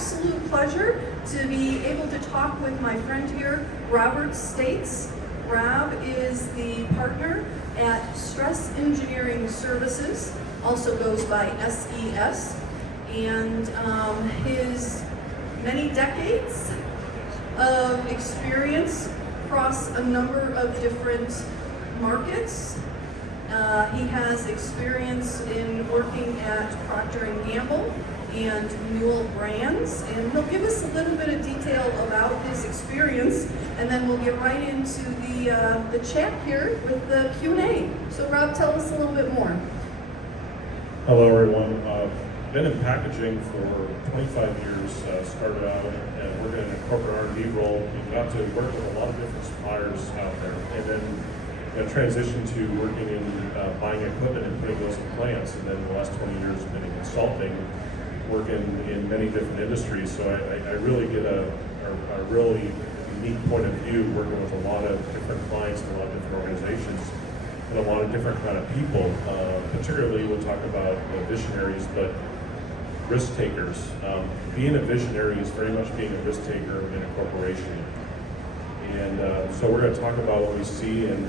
absolute pleasure to be able to talk with my friend here, Robert States. Rob is the partner at Stress Engineering Services, also goes by SES, and his many decades of experience across a number of different markets. He has experience in working at Procter & Gamble and Newell brands, and he'll give us a little bit of detail about his experience, and then we'll get right into the chat here with the Q&A. So Rob, tell us a little bit more. Hello everyone. Been in packaging for 25 years, started out working in a corporate R&D role, and got to work with a lot of different suppliers out there, and then transitioned to working in buying equipment and putting those in plants, and then the last 20 years have been in consulting, working in many different industries, so I really get a really unique point of view working with a lot of different clients and a lot of different organizations and a lot of different kind of people, particularly we'll talk about visionaries, but risk takers. Being a visionary is very much being a risk taker in a corporation. And so we're going to talk about what we see and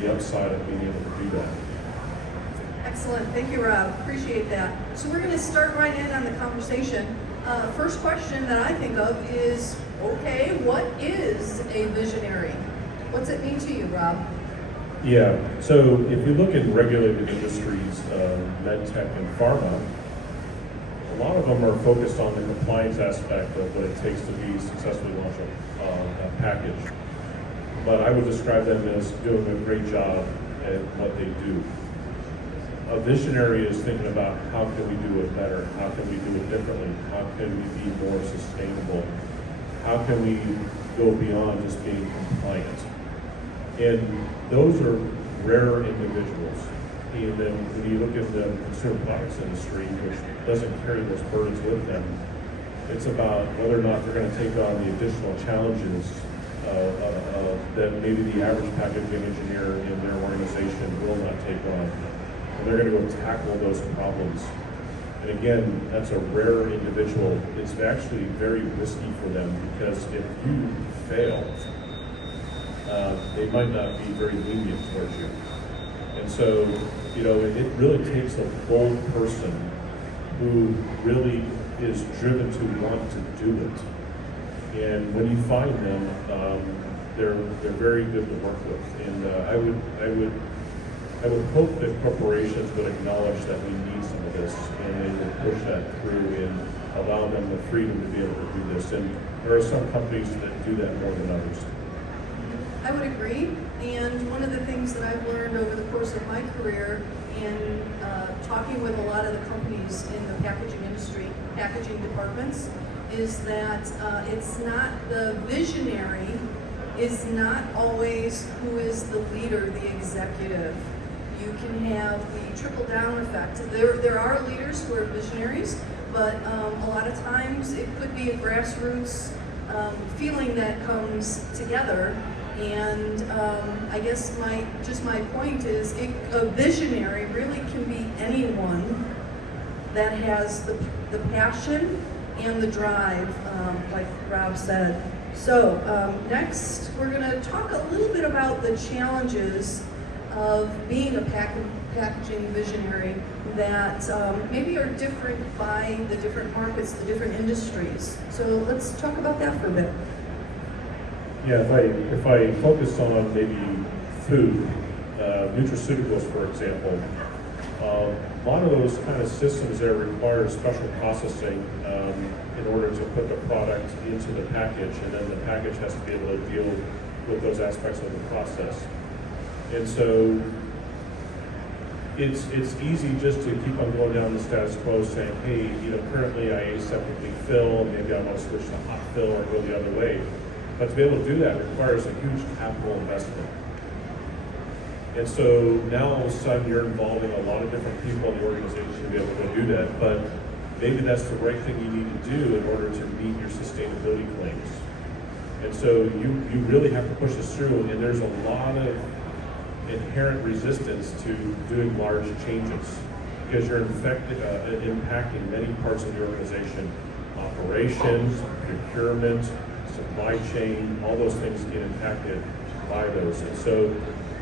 the upside of being able to do that. Excellent, thank you, Rob. Appreciate that. So we're going to start right in on the conversation. First question that I think of is, okay, what is a visionary? What's it mean to you, Rob? Yeah, so if you look in regulated industries, med tech and pharma, a lot of them are focused on the compliance aspect of what it takes to be successfully launch a package. But I would describe them as doing a great job at what they do. A visionary is thinking about how can we do it better, how can we do it differently, how can we be more sustainable, how can we go beyond just being compliant. And those are rare individuals. And then when you look at the consumer products industry, which doesn't carry those burdens with them, it's about whether or not they're going to take on the additional challenges that maybe the average packaging engineer in their organization will not take on. And they're going to go tackle those problems. And again, that's a rare individual. It's actually very risky for them because if you fail, they might not be very lenient towards you. And so, it really takes a bold person who really is driven to want to do it. And when you find them, they're very good to work with. And I would hope that corporations would acknowledge that we need some of this, and they would push that through and allow them the freedom to be able to do this. And there are some companies that do that more than others. I would agree, and one of the things that I've learned over the course of my career in talking with a lot of the companies in the packaging industry, packaging departments, is that it's not the visionary is not always who is the leader, the executive. You can have the trickle-down effect. There are leaders who are visionaries, but a lot of times it could be a grassroots feeling that comes together. And I guess my point is a visionary really can be anyone that has the passion and the drive, like Rob said. So next, we're going to talk a little bit about the challenges of being a packaging visionary that maybe are different by the different markets, the different industries. So let's talk about that for a bit. Yeah, if I focus on maybe food, nutraceuticals, for example, a lot of those kind of systems there require special processing in order to put the product into the package, and then the package has to be able to deal with those aspects of the process. And so it's easy just to keep on going down the status quo saying, hey, currently I aseptically fill, maybe I want to switch to hot fill or go the other way. But to be able to do that requires a huge capital investment. And so now all of a sudden you're involving a lot of different people in the organization to be able to do that, but maybe that's the right thing you need to do in order to meet your sustainability claims. And so you really have to push this through, and there's a lot of inherent resistance to doing large changes because you're impacting many parts of the organization, operations, operations, procurement, supply chain, all those things get impacted by those. And so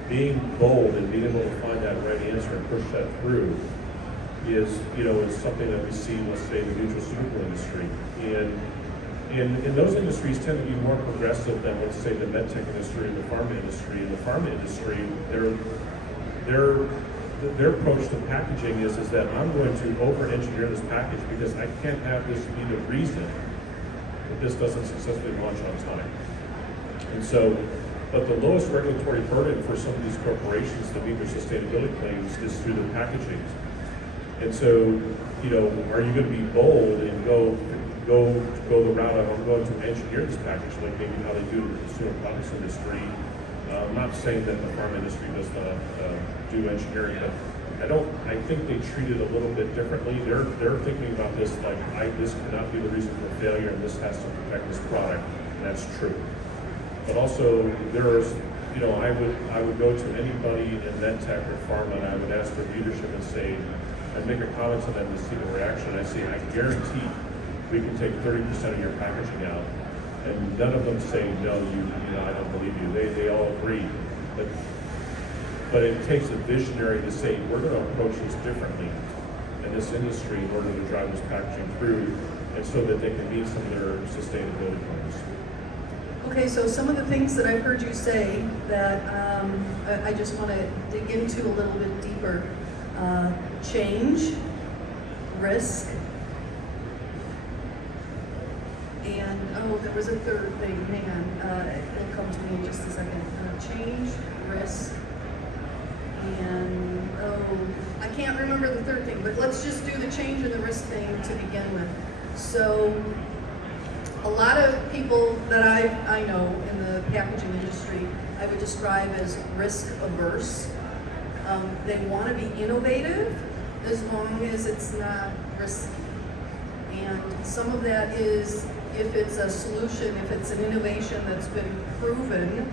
being bold and being able to find that right answer and push that through is something that we see, let's say, in the nutraceutical industry. And those industries tend to be more progressive than, let's say, the medtech industry and the pharma industry. In the pharma industry, their approach to packaging is that I'm going to over-engineer this package because I can't have this be the reason that this doesn't successfully launch on time. And so, but the lowest regulatory burden for some of these corporations to meet their sustainability claims is through the packaging. And so, are you going to be bold and go the route of, I'm going to engineer this package like maybe how they do in the consumer products industry? I'm not saying that the pharma industry does not do engineering, but I think they treat it a little bit differently. They're thinking about this like, this cannot be the reason for failure, and this has to protect this product, and that's true. But also, I would go to anybody in medtech or pharma, and I would ask their leadership and say, I'd make a comment to them to see the reaction. I say, I guarantee we can take 30% of your packaging out. And none of them say, no, I don't believe you. They all agree. But it takes a visionary to say, we're going to approach this differently in this industry in order to drive this packaging through, and so that they can meet some of their sustainability goals. Okay, so some of the things that I've heard you say that I just want to dig into a little bit deeper. Change, risk, and there was a third thing. Hang on, it'll come to me in just a second. Change, risk, and I can't remember the third thing, but let's just do the change and the risk thing to begin with. So, a lot of people that I know in the packaging industry, I would describe as risk averse. They want to be innovative as long as it's not risky. And some of that is if it's a solution, if it's an innovation that's been proven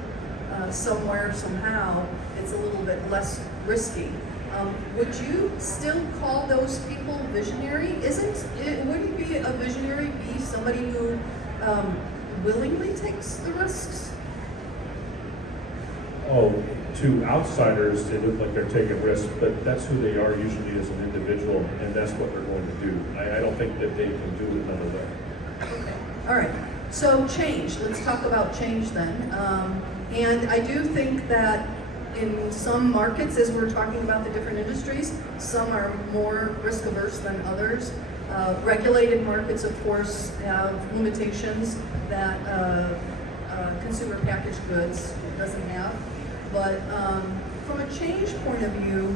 somewhere, somehow, it's a little bit less risky. Would you still call those people visionary? Wouldn't be a visionary be somebody who willingly takes the risks? Oh, to outsiders, they look like they're taking risks, but that's who they are usually as an individual, and that's what they're going to do. I don't think that they can do it another way. Okay. All right. So change. Let's talk about change then. And I do think that in some markets, as we're talking about the different industries, some are more risk averse than others. Regulated markets, of course, have limitations that consumer packaged goods doesn't have. But from a change point of view,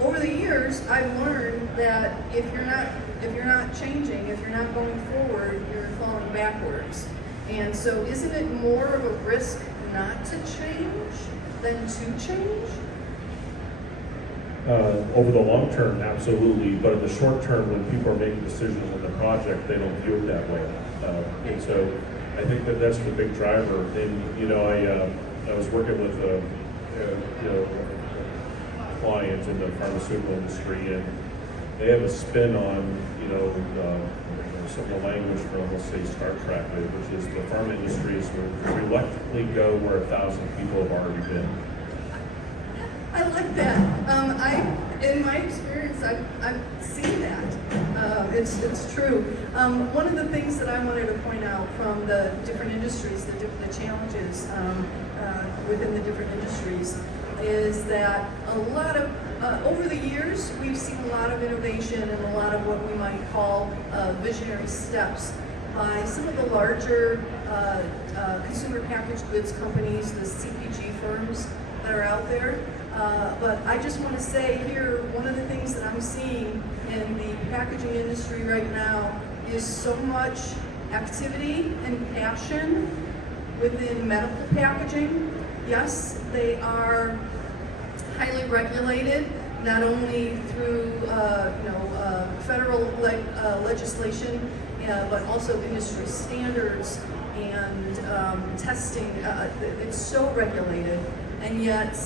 over the years, I've learned that if you're not changing, if you're not going forward, you're falling backwards. And so, isn't it more of a risk not to change than to change? Over the long term, absolutely, but in the short term, when people are making decisions on the project, they don't view it that way. And so, I think that that's the big driver. And I was working with a client in the pharmaceutical industry, and they have a spin on some of the language from, let's say, Star Trek, which is the pharma industry is reluctantly go where 1,000 people have already been. I like that. In my experience, I've seen that. It's true. One of the things that I wanted to point out from the different industries, the challenges within the different industries, is that a lot of over the years we've seen a lot of innovation and a lot of what we might call visionary steps by some of the larger consumer packaged goods companies, the CPG firms that are out there. But I just want to say here, one of the things that I'm seeing in the packaging industry right now is so much activity and passion within medical packaging. Yes, they are highly regulated, not only through federal legislation, but also industry standards and testing. It's so regulated, and yet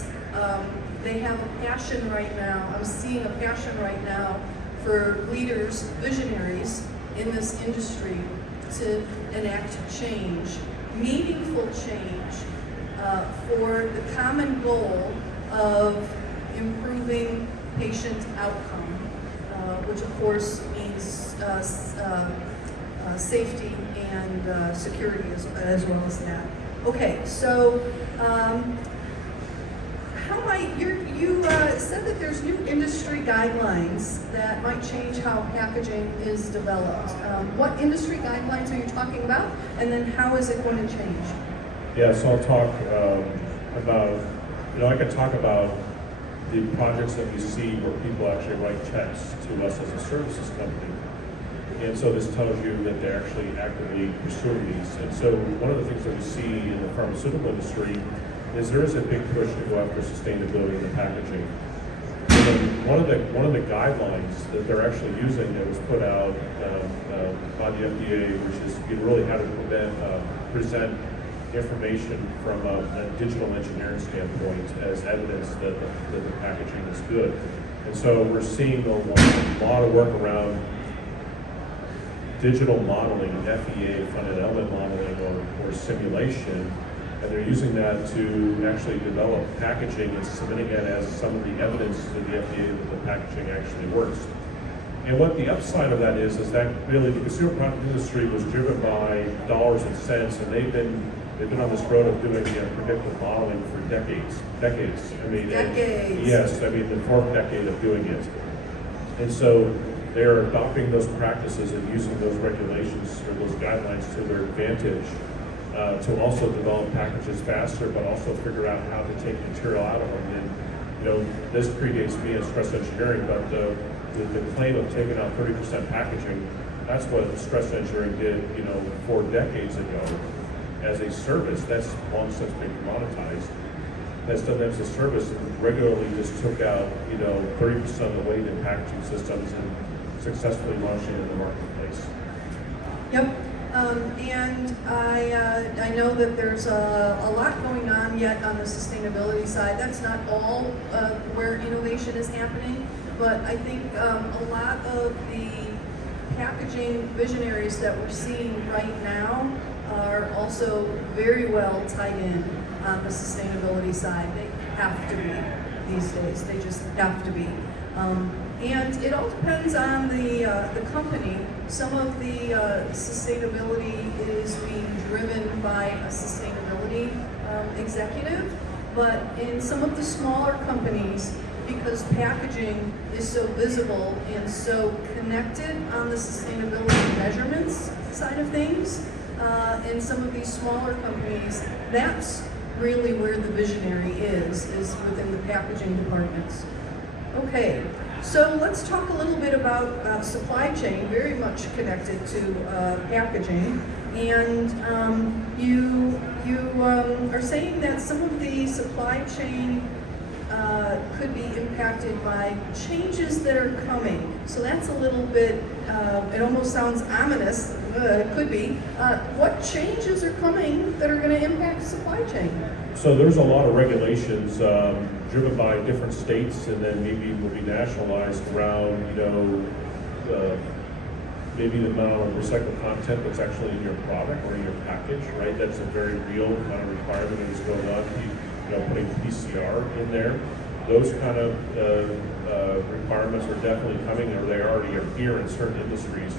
they have a passion right now. I'm seeing a passion right now for leaders, visionaries in this industry to enact change, meaningful change, for the common goal of improving patient outcome, which of course means safety and security as well as that. Okay, so how might you said that there's new industry guidelines that might change how packaging is developed. What industry guidelines are you talking about, and then how is it going to change? Yeah, so I'll talk about, I can talk about the projects that we see where people actually write checks to us as a services company. And so this tells you that they're actually actively pursuing these. And so one of the things that we see in the pharmaceutical industry is there is a big push to go after sustainability in the packaging. And one of the guidelines that they're actually using that was put out by the FDA, which is really how to present information from a digital engineering standpoint as evidence that the packaging is good. And so we're seeing a lot of work around digital modeling, FEA, front-end element modeling, or simulation, and they're using that to actually develop packaging and submitting it as some of the evidence to the FDA that the packaging actually works. And what the upside of that is that really the consumer product industry was driven by dollars and cents, and they've been on this road of doing predictive modeling for decades. I mean, decades. Yes, I mean the fourth decade of doing it. And so they're adopting those practices and using those regulations or those guidelines to their advantage to also develop packages faster, but also figure out how to take material out of them. And this predates me in stress engineering, but the claim of taking out 30% packaging, that's what stress engineering did, 4 decades ago as a service. That's long since been commoditized. That's done as a service and regularly just took out, 30% of the weight in packaging systems and successfully launching in the marketplace. Yep. And I know that there's a lot going on yet on the sustainability side. That's not all where innovation is happening, but I think a lot of the packaging visionaries that we're seeing right now are also very well tied in on the sustainability side. They have to be these days. They just have to be. And it all depends on the company. Some of the sustainability is being driven by a sustainability executive, but in some of the smaller companies, because packaging is so visible and so connected on the sustainability measurements side of things, in some of these smaller companies, that's really where the visionary is within the packaging departments. Okay. So let's talk a little bit about supply chain, very much connected to packaging. And you are saying that some of the supply chain could be impacted by changes that are coming. So that's a little bit, it almost sounds ominous, it could be. What changes are coming that are going to impact supply chain? So there's a lot of regulations driven by different states, and then maybe will be nationalized around, maybe the amount of recycled content that's actually in your product or in your package, right? That's a very real kind of requirement that is going on. Putting PCR in there, those kind of requirements are definitely coming, or they already are here in certain industries.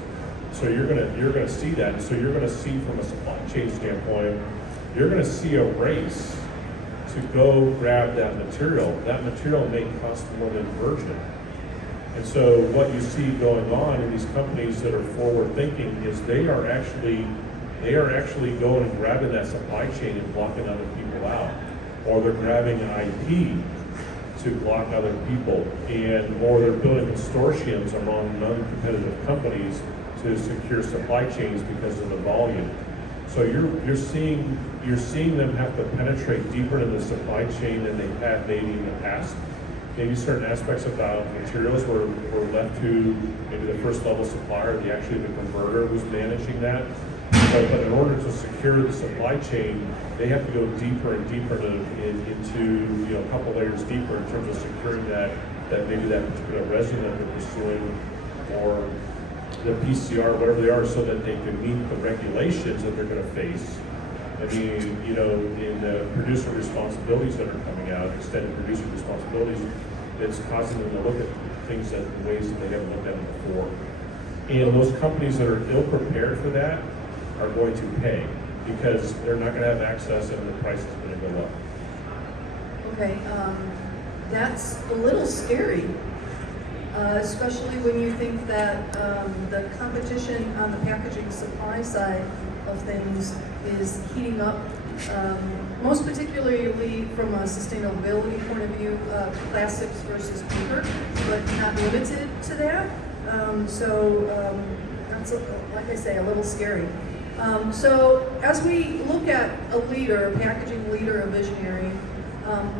So you're gonna see that. And so you're gonna see from a supply chain standpoint, you're gonna see a race to go grab that material. That material may cost more than virgin. And so what you see going on in these companies that are forward thinking is they are actually going and grabbing that supply chain and blocking other people out. Or they're grabbing IP to block other people, or they're building consortiums among non-competitive companies to secure supply chains because of the volume. So you're seeing them have to penetrate deeper into the supply chain than they have maybe in the past. Maybe certain aspects about materials were left to maybe the first level supplier, the converter who's managing that. But in order to secure the supply chain, they have to go deeper and deeper into a couple layers deeper in terms of securing that maybe that particular resin that they're pursuing, or the PCR, whatever they are, so that they can meet the regulations that they're going to face. I mean, you know, in the producer responsibilities that are coming out, extended producer responsibilities, it's causing them to look at things in ways that they haven't looked at them before. And those companies that are ill prepared for that are going to pay because they're not going to have access and the price is going to go up. Okay, that's a little scary, especially when you think that the competition on the packaging supply side of things is heating up, most particularly from a sustainability point of view, plastics versus paper, but not limited to that. That's, like I say, a little scary. So as we look at a leader, a packaging leader, a visionary,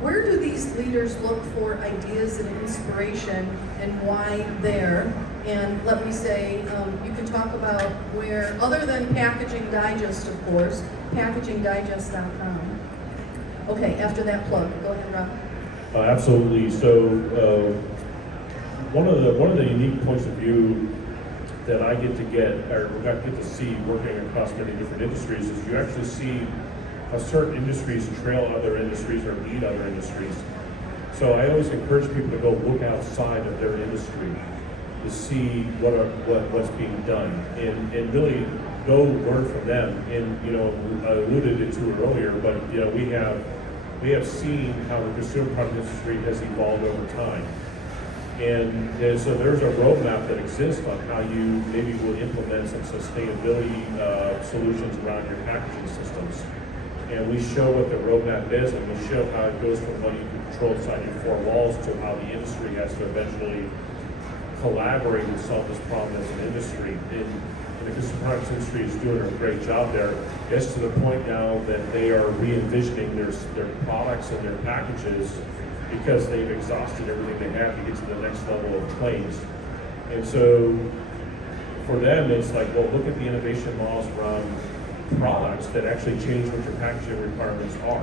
where do these leaders look for ideas and inspiration and why there? And let me say, you can talk about where, other than Packaging Digest, of course, packagingdigest.com. Okay, after that plug, go ahead, Rob. Absolutely. So one of the unique points of view that I get to see working across many different industries is you actually see how certain industries trail other industries or lead other industries. So I always encourage people to go look outside of their industry to see what's being done and really go learn from them. And you know, I alluded to it earlier, but you know, we have seen how the consumer product industry has evolved over time. And so there's a roadmap that exists on how you maybe will implement some sustainability solutions around your packaging systems. And we show what the roadmap is, and we show how it goes from what you can control inside your four walls to how the industry has to eventually collaborate and solve this problem as an industry. And the consumer products industry is doing a great job there. It's to the point now that they are re-envisioning their products and their packages because they've exhausted everything they have to get to the next level of claims. And so for them, it's like, well, look at the innovation models around products that actually change what your packaging requirements are.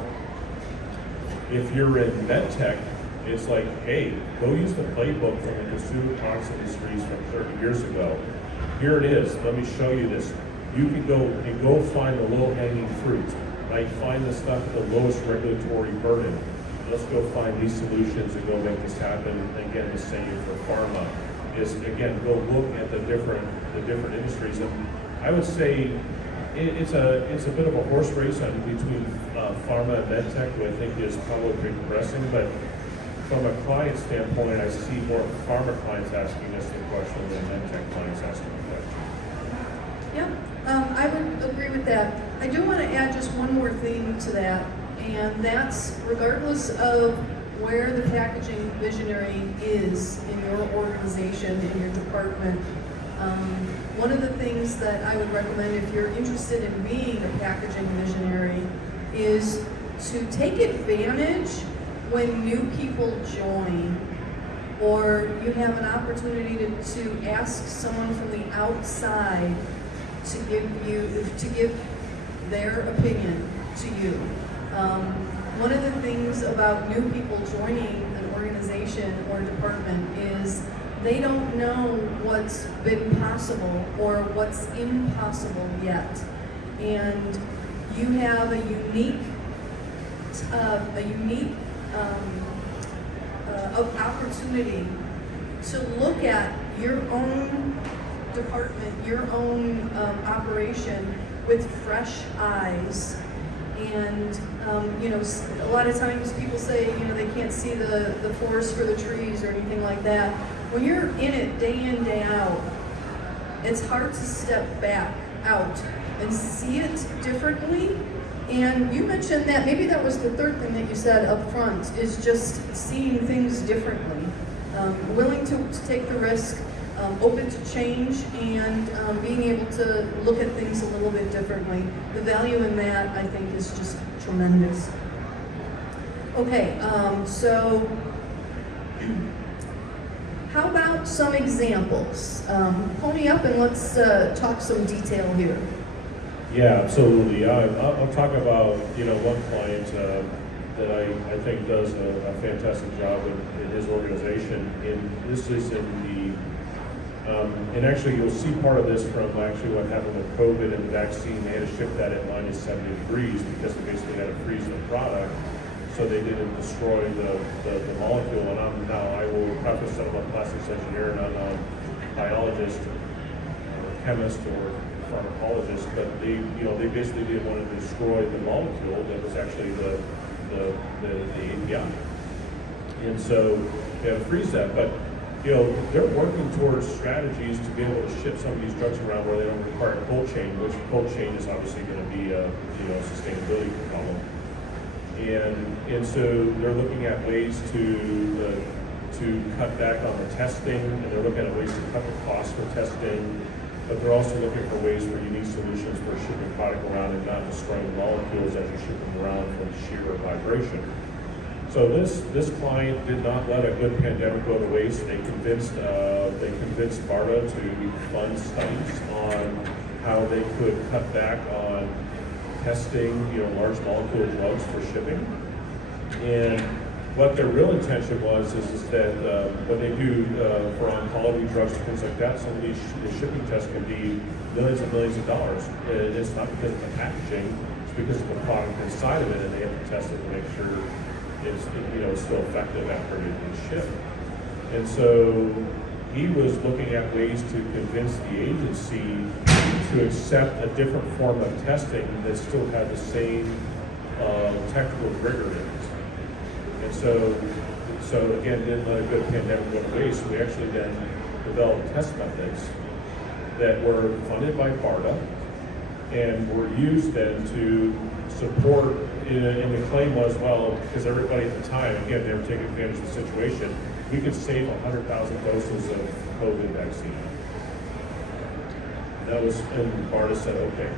If you're in medtech, it's like, hey, go use the playbook from the consumer products industries from 30 years ago. Here it is, let me show you this. You can go find the low-hanging fruit, right? Find the stuff with the lowest regulatory burden. Let's go find these solutions and go make this happen. Again, the same for pharma is, again, go look at the different industries. And I would say it's a bit of a horse race between pharma and medtech, who I think is probably progressing. But from a client standpoint, I see more pharma clients asking us the question than medtech clients asking the question. Yeah, I would agree with that. I do want to add just one more thing to that, and that's regardless of where the packaging visionary is in your organization, in your department, one of the things that I would recommend if you're interested in being a packaging visionary is to take advantage when new people join, or you have an opportunity to ask someone from the outside to give their opinion to you. One of the things about new people joining an organization or department is they don't know what's been possible or what's impossible yet. And you have a unique opportunity to look at your own department, your own operation with fresh eyes. And a lot of times people say, they can't see the forest for the trees or anything like that. When you're in it day in, day out, it's hard to step back out and see it differently. And you mentioned that, maybe that was the third thing that you said up front, is just seeing things differently. Willing to take the risk, open to change, and being able to look at things a little bit differently. The value in that, I think, is just tremendous. Okay, so how about some examples? Pony up and let's talk some detail here. Yeah, absolutely. I'll talk about one client that I think does a fantastic job in his organization. And this is in And actually, you'll see part of this from actually what happened with COVID and the vaccine. They had to ship that at minus 70 degrees because they basically had to freeze the product so they didn't destroy the molecule. And I will preface that I'm a plastics engineer, not a biologist or chemist or pharmacologist, but they basically didn't want to destroy the molecule that was actually the API. And so they had to freeze that. But they're working towards strategies to be able to ship some of these drugs around where they don't require cold chain, which cold chain is obviously going to be a sustainability problem. And so they're looking at ways to cut back on the testing, and they're looking at ways to cut the cost for testing, but they're also looking for ways for unique solutions for shipping product around and not destroying molecules as you ship them around from shear vibration. So this client did not let a good pandemic go to waste. They convinced BARDA to fund studies on how they could cut back on testing, large molecule drugs for shipping. And what their real intention was is that when they do for oncology drugs and things like that, some of these shipping tests can be millions and millions of dollars. And it's not because of the packaging; it's because of the product inside of it, and they have to test it to make sure it's still effective after it is shipped. And so he was looking at ways to convince the agency to accept a different form of testing that still had the same technical rigor in it. And so again, didn't let a good pandemic go to waste. So we actually then developed test methods that were funded by BARDA and were used then to support, and the claim was, well, because everybody at the time, again, they were taking advantage of the situation, we could save 100,000 doses of COVID vaccine. That was, and BARDA said, okay.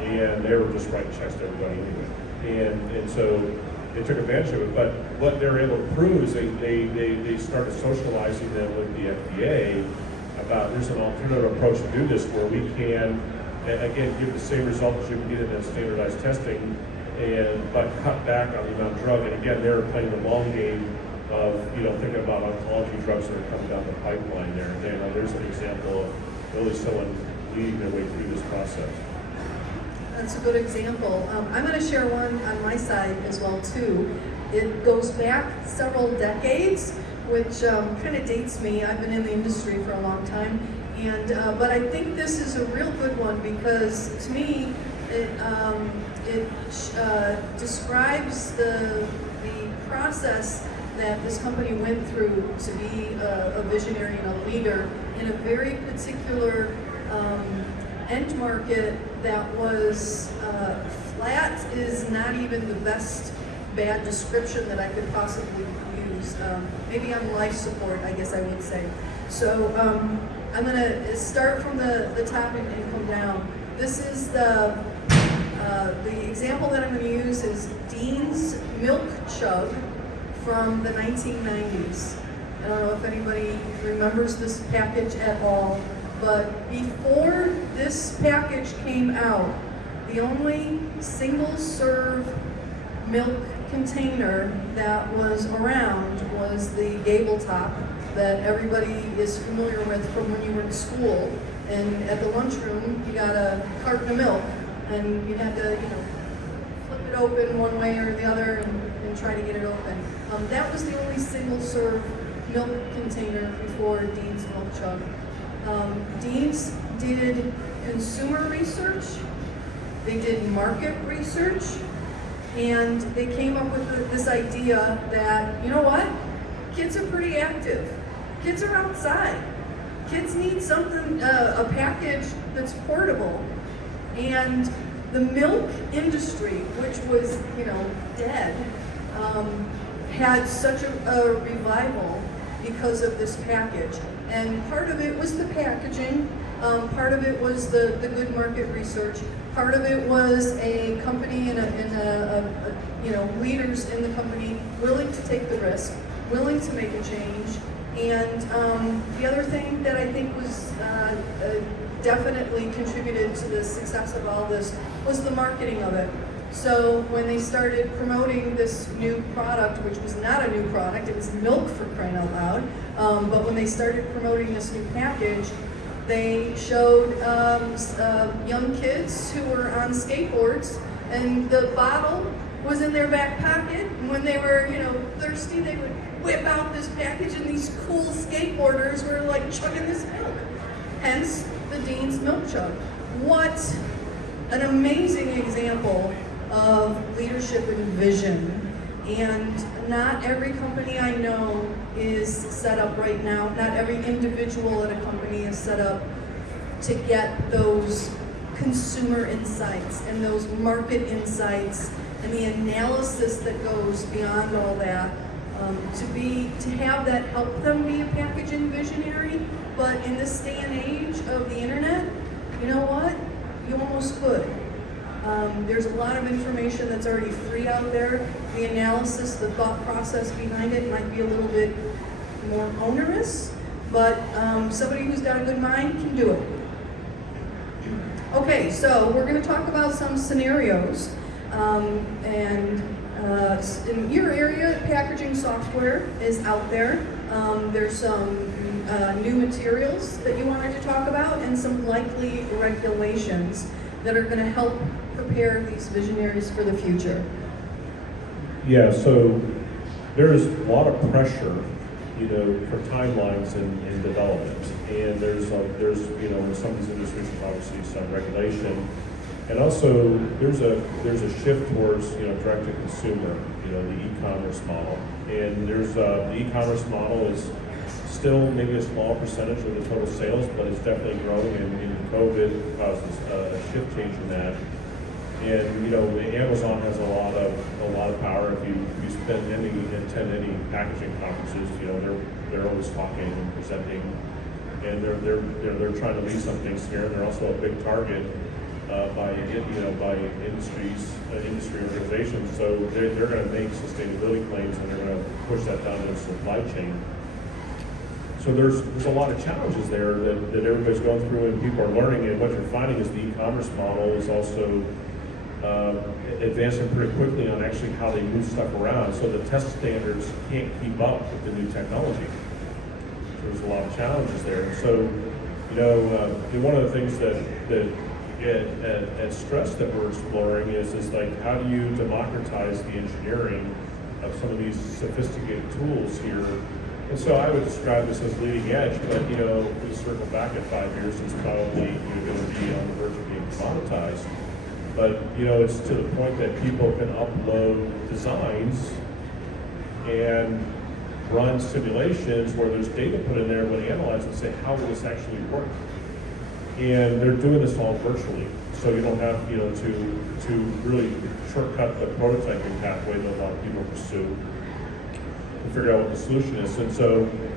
And they were just writing checks to everybody anyway. And so they took advantage of it, but what they're able to prove is they started socializing them with the FDA about there's an alternative approach to do this where we can, again, give the same result as you can get in that standardized testing, but cut back on the amount of drug. And again, they're playing the long game of thinking about oncology drugs that are coming down the pipeline there. And there's an example of really someone leading their way through this process. That's a good example. I'm going to share one on my side as well too. It goes back several decades, which kind of dates me. I've been in the industry for a long time, but I think this is a real good one because to me it describes the process that this company went through to be a visionary and a leader in a very particular end market that was flat is not even the best bad description that I could possibly use. Maybe on life support, I guess I would say. So I'm going to start from the top and come down. This is the example that I'm going to use is Dean's Milk Chug from the 1990s. I don't know if anybody remembers this package at all, but before this package came out, the only single-serve milk container that was around was the gable top that everybody is familiar with from when you were in school. And at the lunchroom, you got a carton of milk, and you had to, flip it open one way or the other and try to get it open. That was the only single-serve milk container before Dean's Milk Chug. Dean's did consumer research, they did market research, and they came up with this idea that, kids are pretty active. Kids are outside. Kids need something, a package that's portable. And the milk industry, which was, dead, had such a revival because of this package. And part of it was the packaging, part of it was the good market research, part of it was a company and leaders in the company willing to take the risk, willing to make a change. And the other thing that I think was definitely contributed to the success of all this was the marketing of it. So when they started promoting this new product, which was not a new product, it was milk for crying out loud, but when they started promoting this new package, they showed young kids who were on skateboards, and the bottle was in their back pocket, and when they were, thirsty, they would whip out this package, and these cool skateboarders were like chugging this milk. Hence, the Dean's Milk Chug. What an amazing example of leadership and vision. And not every company I know is set up right now, not every individual at a company is set up to get those consumer insights and those market insights and the analysis that goes beyond all that, to have that help them be a packaging visionary. But in this day and age of the internet, you know what? You almost could. There's a lot of information that's already free out there. The analysis, the thought process behind it might be a little bit more onerous, but somebody who's got a good mind can do it. Okay, so we're going to talk about some scenarios. In your area, packaging software is out there. There's some new materials that you wanted to talk about and some likely regulations that are going to help prepare these visionaries for the future. Yeah, so there's a lot of pressure, for timelines in development, and there's in some of these industries obviously some regulation, and also there's a shift towards direct to consumer, the e-commerce model, and there's the e-commerce model is still maybe a small percentage of the total sales, but it's definitely growing, and COVID causes a shift change in that. And Amazon has a lot of power. If you attend any packaging conferences, they're always talking and presenting, and they're trying to lead some things here. And they're also a big target by industry organizations. So they're going to make sustainability claims, and they're going to push that down the supply chain. So there's a lot of challenges there that everybody's going through, and people are learning. And what you're finding is the e-commerce model is also advancing pretty quickly on actually how they move stuff around. So the test standards can't keep up with the new technology. So there's a lot of challenges there. And so, one of the things that at Stress that we're exploring is like, how do you democratize the engineering of some of these sophisticated tools here? And so I would describe this as leading edge, but if we circle back at 5 years, it's probably going to be on the verge of being commoditized. But it's to the point that people can upload designs and run simulations where there's data put in there, when analyze and say, how will this actually work? And they're doing this all virtually, so you don't have to really shortcut the prototyping pathway that a lot of people pursue and figure out what the solution is.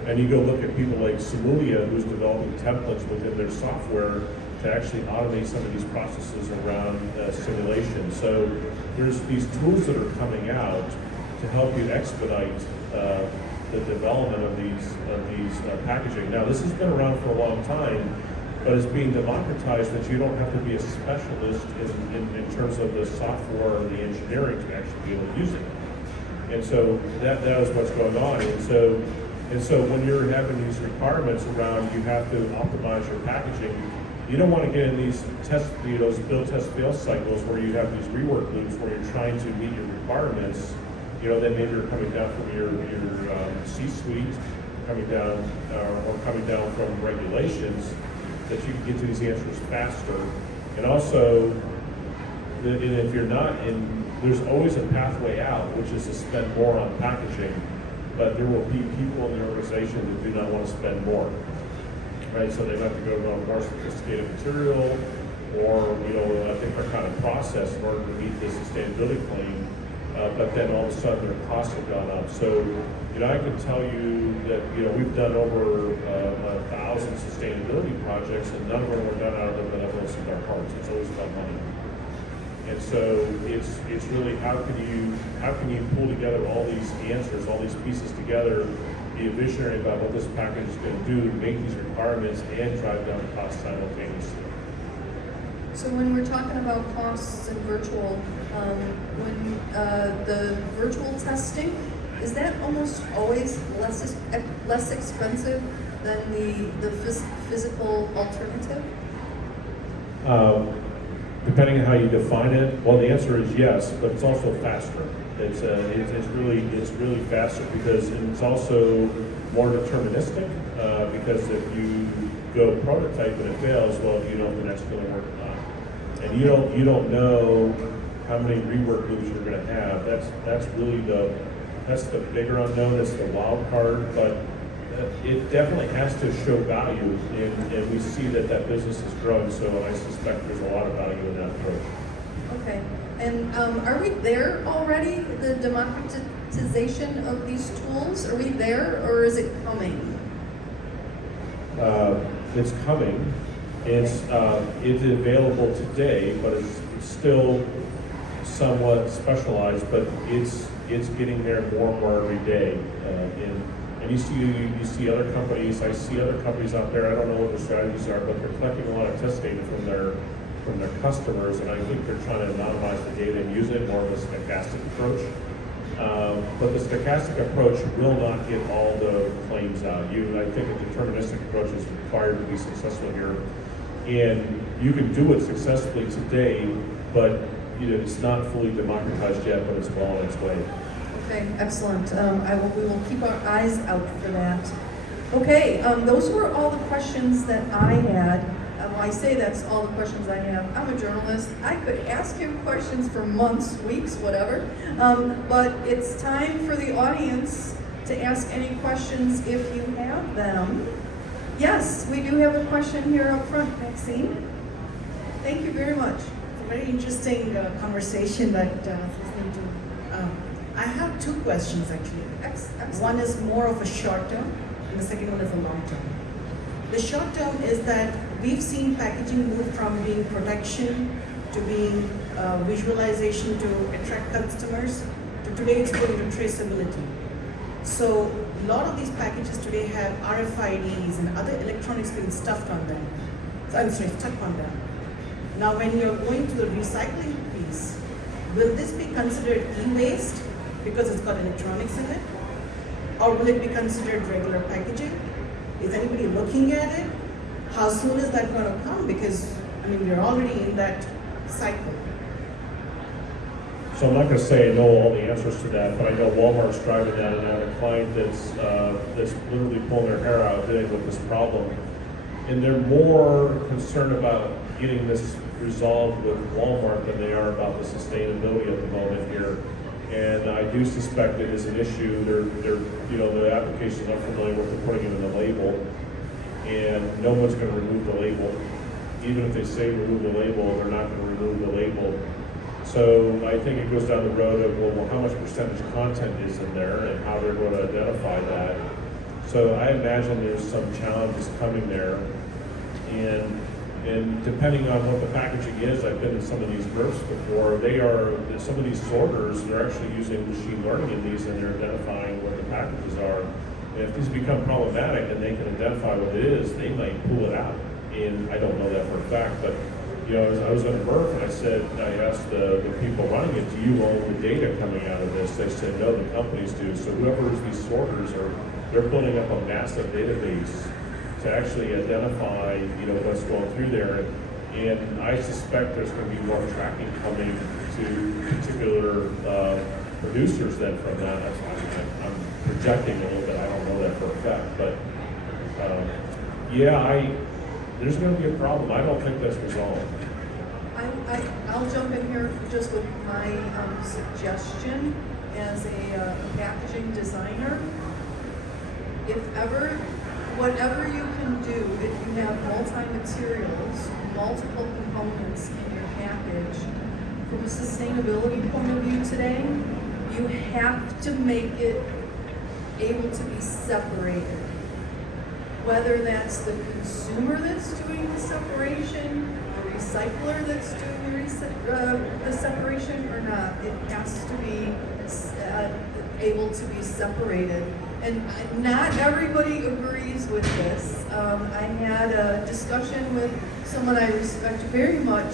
And you go look at people like Simulia, who's developing templates within their software to actually automate some of these processes around simulation. So there's these tools that are coming out to help you expedite the development of these packaging. Now, this has been around for a long time, but it's being democratized that you don't have to be a specialist in terms of the software or the engineering to actually be able to use it. And so that is what's going on. And so when you're having these requirements around, you have to optimize your packaging. You don't want to get in these those build, test, fail cycles where you have these rework loops where you're trying to meet your requirements. Then maybe you're coming down from your C-suite, coming down from regulations, that you can get to these answers faster. And also, if you're not there's always a pathway out, which is to spend more on packaging, but there will be people in the organization that do not want to spend more. Right, so they have to go to a more sophisticated material, or a different kind of process in order to meet the sustainability claim. But then all of a sudden their costs have gone up. So I can tell you that we've done over 1,000 sustainability projects, and none of them were done out of the benevolence of our hearts. It's always about money. And so it's really how can you pull together all these answers, all these pieces together, be a visionary about what this package is going to do, make these requirements, and drive down costs simultaneously. So when we're talking about costs and virtual, when the virtual testing, is that almost always less expensive than the physical alternative? Depending on how you define it, well, the answer is yes, but it's also faster. It's really faster because it's also more deterministic. Because if you go prototype and it fails, well, you know if the next going to work or not, and you don't know how many rework loops you're going to have. That's really the bigger unknown. It's the wild card, but it definitely has to show value, and we see that business is growing. So I suspect there's a lot of value in that approach. Okay, and are we there already? The democratization of these tools, are we there, or is it coming? It's coming. It's available today, but it's still somewhat specialized. But it's getting there more and more every day. And you see other companies. I see other companies out there. I don't know what their strategies are, but they're collecting a lot of test data from their customers, and I think they're trying to anonymize the data and use it more of a stochastic approach. But the stochastic approach will not get all the claims out. I think a deterministic approach is required to be successful here. And you can do it successfully today, but it's not fully democratized yet, but it's well on its way. Okay, excellent. We will keep our eyes out for that. Okay, those were all the questions that I had. I say that's all the questions I have. I'm a journalist. I could ask him questions for months, weeks, whatever. But it's time for the audience to ask any questions if you have them. Yes, we do have a question here up front, Maxine. Thank you very much. A very interesting conversation that listening to. I have two questions actually. Excellent. One is more of a short term, and the second one is a long term. The short term is that we've seen packaging move from being protection to being visualization to attract customers to today it's going to traceability. So a lot of these packages today have RFIDs and other electronics being stuck on them. Now when you're going to the recycling piece, will this be considered e-waste because it's got electronics in it? Or will it be considered regular packaging? Is anybody looking at it? How soon is that going to come? Because, we're already in that cycle. So I'm not going to say I know all the answers to that, but I know Walmart's driving that, and I have a client that's literally pulling their hair out dealing with this problem. And they're more concerned about getting this resolved with Walmart than they are about the sustainability at the moment here. And I do suspect it is an issue. The applications I'm familiar with, they're putting it in the label, and no one's going to remove the label. Even if they say remove the label, they're not going to remove the label. So I think it goes down the road of, well, how much percentage content is in there and how they're going to identify that. So I imagine there's some challenges coming there. And depending on what the packaging is, I've been in some of these groups before, some of these sorters, they're actually using machine learning in these, and they're identifying what the packages are. And if these become problematic and they can identify what it is, they might pull it out. And I don't know that for a fact, but I was at a MRF and I asked the people running it, do you own the data coming out of this? They said, no, the companies do. So whoever's these sorters they're building up a massive database to actually identify, what's going through there. And I suspect there's going to be more tracking coming to particular producers then from that. That's why I'm projecting a little bit. I don't know that for a fact, but there's going to be a problem. I don't think that's resolved. I'll jump in here just with my suggestion as a packaging designer. Whatever you can do, if you have multi-materials, multiple components in your package, from a sustainability point of view today, you have to make it able to be separated. Whether that's the consumer that's doing the separation, the recycler that's doing the separation or not, it has to be able to be separated. and not everybody agrees with this. I had a discussion with someone I respect very much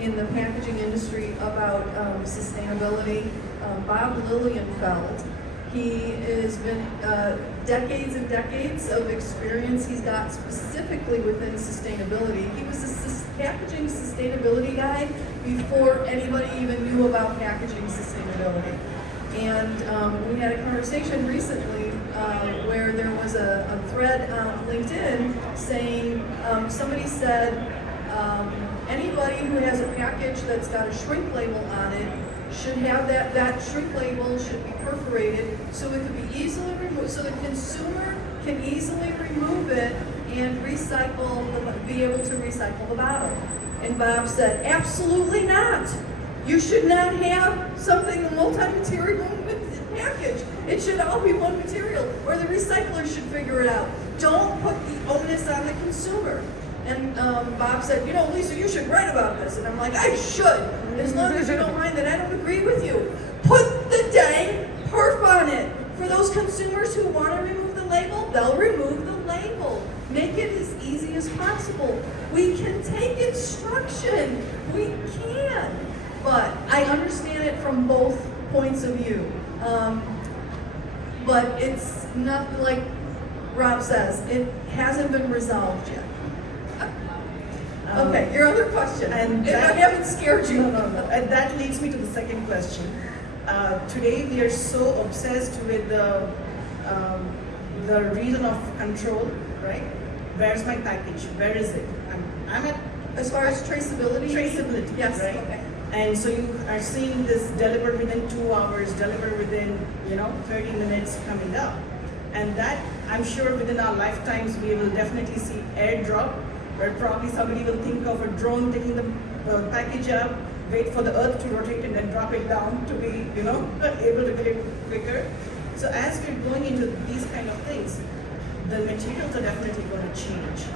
in the packaging industry about sustainability, Bob Lilienfeld. He has been decades and decades of experience he's got specifically within sustainability. He was a packaging sustainability guy before anybody even knew about packaging sustainability. And we had a conversation recently where there was a thread on LinkedIn saying, somebody said, anybody who has a package that's got a shrink label on it should have that shrink label should be perforated so it could be easily removed, so the consumer can easily remove it and be able to recycle the bottle. And Bob said, absolutely not. You should not have something a multi-material package. It should all be one material, or the recycler should figure it out. Don't put the onus on the consumer. And Bob said, you know, Lisa, you should write about this. And I'm like, I should, as long as you don't mind that I don't agree with you. Put the dang perf on it. For those consumers who want to remove the label, they'll remove the label. Make it as easy as possible. We can take instruction. We can. But I understand it from both points of view. But it's not like Rob says, it hasn't been resolved yet. Okay, your other question, and I haven't scared you. No. And that leads me to the second question. Today we are so obsessed with the reason of control, right? Where's my package? Where is it? I'm at, as far as traceability? Traceability, yes. Right? Okay. And so you are seeing this delivered within 2 hours, delivered within 30 minutes coming up. And that, I'm sure within our lifetimes, we will definitely see airdrop, where probably somebody will think of a drone taking the package up, wait for the earth to rotate and then drop it down to be, able to get it quicker. So as we're going into these kind of things, the materials are definitely going to change.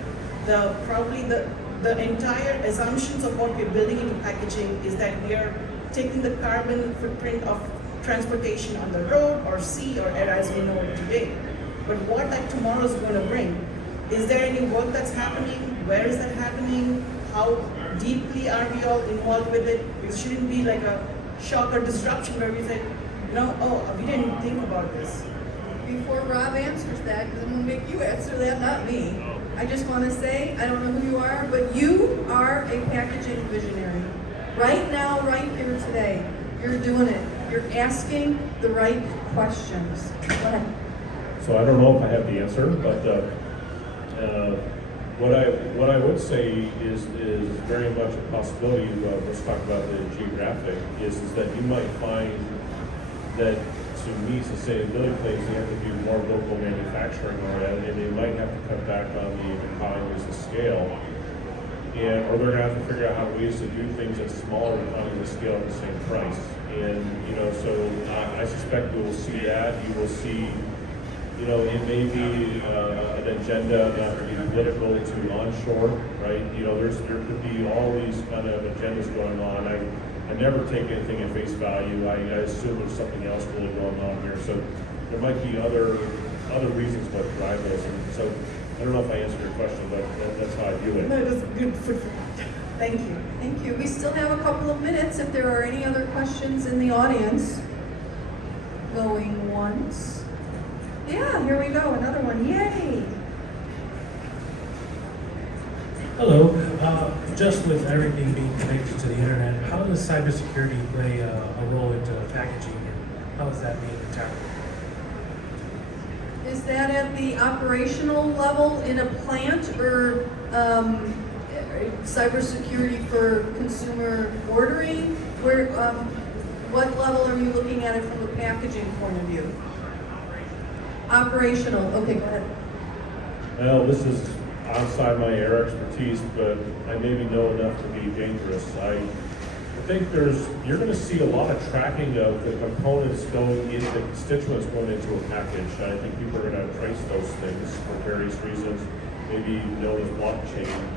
The entire assumptions of what we're building into packaging is that we are taking the carbon footprint of transportation on the road or sea or air as we know it today. But what that tomorrow is going to bring, is there any work that's happening? Where is that happening? How deeply are we all involved with it? It shouldn't be like a shock or disruption where we say, we didn't think about this. Before Rob answers that, because I'm going to make you answer that, not me, I just want to say, I don't know who you are, but you are a packaging visionary. Right now, right here today, you're doing it. You're asking the right questions. Go ahead. So I don't know if I have the answer, but what I would say is very much a possibility. Let's talk about the geographic. Is that you might find that to meet sustainability claims, they have to do more local manufacturing, and they might have to cut back on the economies of scale, or they're going to have to figure out how ways to do things at smaller economies of scale at the same price. And so I suspect we will see that. You will see. It may be an agenda not to be political to onshore, right? There could be all these kind of agendas going on. I never take anything at face value. I assume there's something else really going on here. So there might be other reasons what drive this. And so I don't know if I answered your question, but that's how I view it. No, it was good. Thank you. Thank you. We still have a couple of minutes if there are any other questions in the audience. Going once. Yeah, here we go, another one, yay! Hello, just with everything being connected to the internet, how does cybersecurity play a role into packaging, and how is that being tackled? Is that at the operational level in a plant, or cybersecurity for consumer ordering? What level are you looking at it from a packaging point of view? Operational, okay, go ahead. Well, this is outside my area expertise, but I maybe know enough to be dangerous. I think you're going to see a lot of tracking of the components going into, the constituents going into a package. I think people are going to trace those things for various reasons, maybe known as blockchain.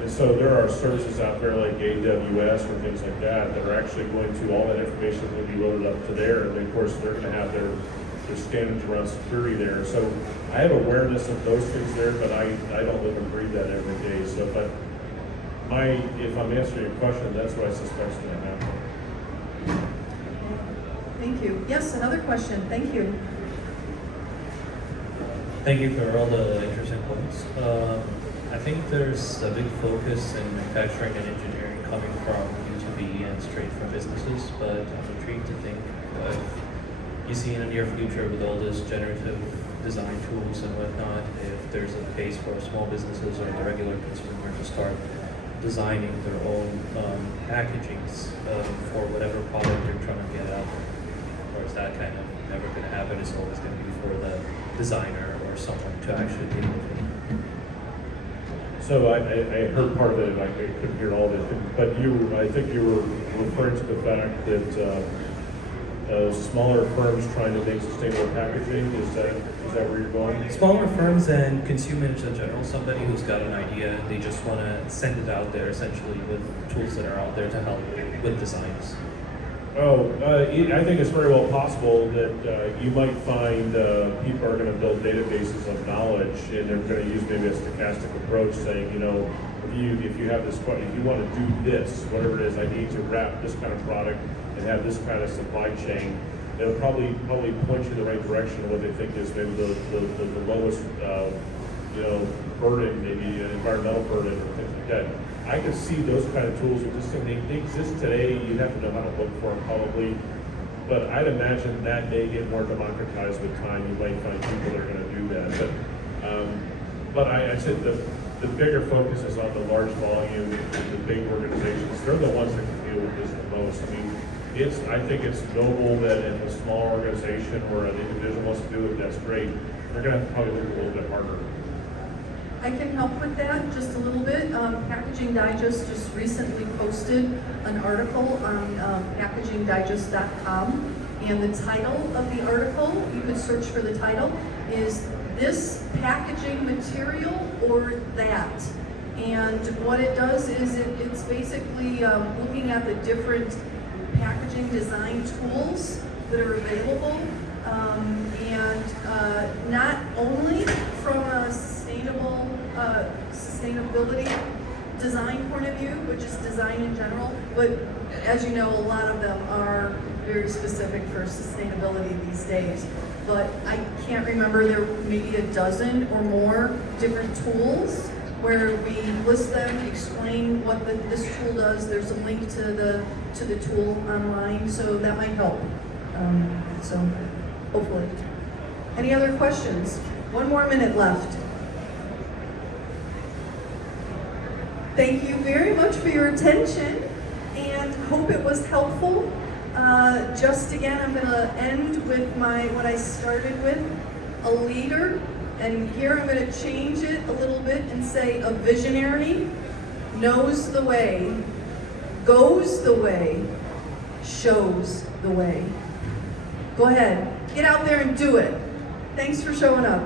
And so there are services out there like AWS or things like that that are actually going to, all that information will be loaded up to there. And of course, they're going to have their there's standards around security there. So I have awareness of those things there, but I don't live and breathe that every day. So, but if I'm answering your question, that's what I suspect is going to happen. Thank you. Yes, another question. Thank you. Thank you for all the interesting points. I think there's a big focus in manufacturing and engineering coming from B2B and straight from businesses, but I'm intrigued to think if you see in the near future with all this generative design tools and whatnot, if there's a case for small businesses or the regular consumer to start designing their own packagings for whatever product they're trying to get out there. Or is that kind of never going to happen? It's always going to be for the designer or someone to actually deal with it. So I heard part of it, and I couldn't hear all of it, but I think you were referring to the fact that smaller firms trying to make sustainable packaging, is that where you're going? Smaller firms and consumers in general, somebody who's got an idea, they just want to send it out there essentially with tools that are out there to help with designs. I think it's very well possible that you might find people are going to build databases of knowledge, and they're going to use maybe a stochastic approach, saying, if you have this, if you want to do this, whatever it is, I need to wrap this kind of product and have this kind of supply chain. It'll probably point you in the right direction of what they think is maybe the lowest, burden, maybe environmental burden or things like that. I could see those kind of tools existing. They exist today. You'd have to know how to look for them probably. But I'd imagine that may get more democratized with time. You might find people that are going to do that. But I said the bigger focus is on the large volume, the big organizations. They're the ones that can deal with this the most. I mean, I think it's noble that in a small organization where an individual wants to do it, that's great. They're going to have to probably work a little bit harder. I can help with that just a little bit. Packaging Digest just recently posted an article on packagingdigest.com, and the title of the article, you could search for the title, is "This Packaging Material or That?" And what it does is it's basically looking at the different packaging design tools that are available, and not only from a sustainability design point of view, which is design in general, but as you know, a lot of them are very specific for sustainability these days. But I can't remember, there may be a dozen or more different tools where we list them, explain what this tool does. There's a link to the tool online, so that might help. So hopefully. Any other questions? 1 more minute left. Thank you very much for your attention, and hope it was helpful. Just again, I'm going to end with what I started with, a leader, and here I'm going to change it a little bit and say a visionary knows the way, goes the way, shows the way. Go ahead, get out there and do it. Thanks for showing up.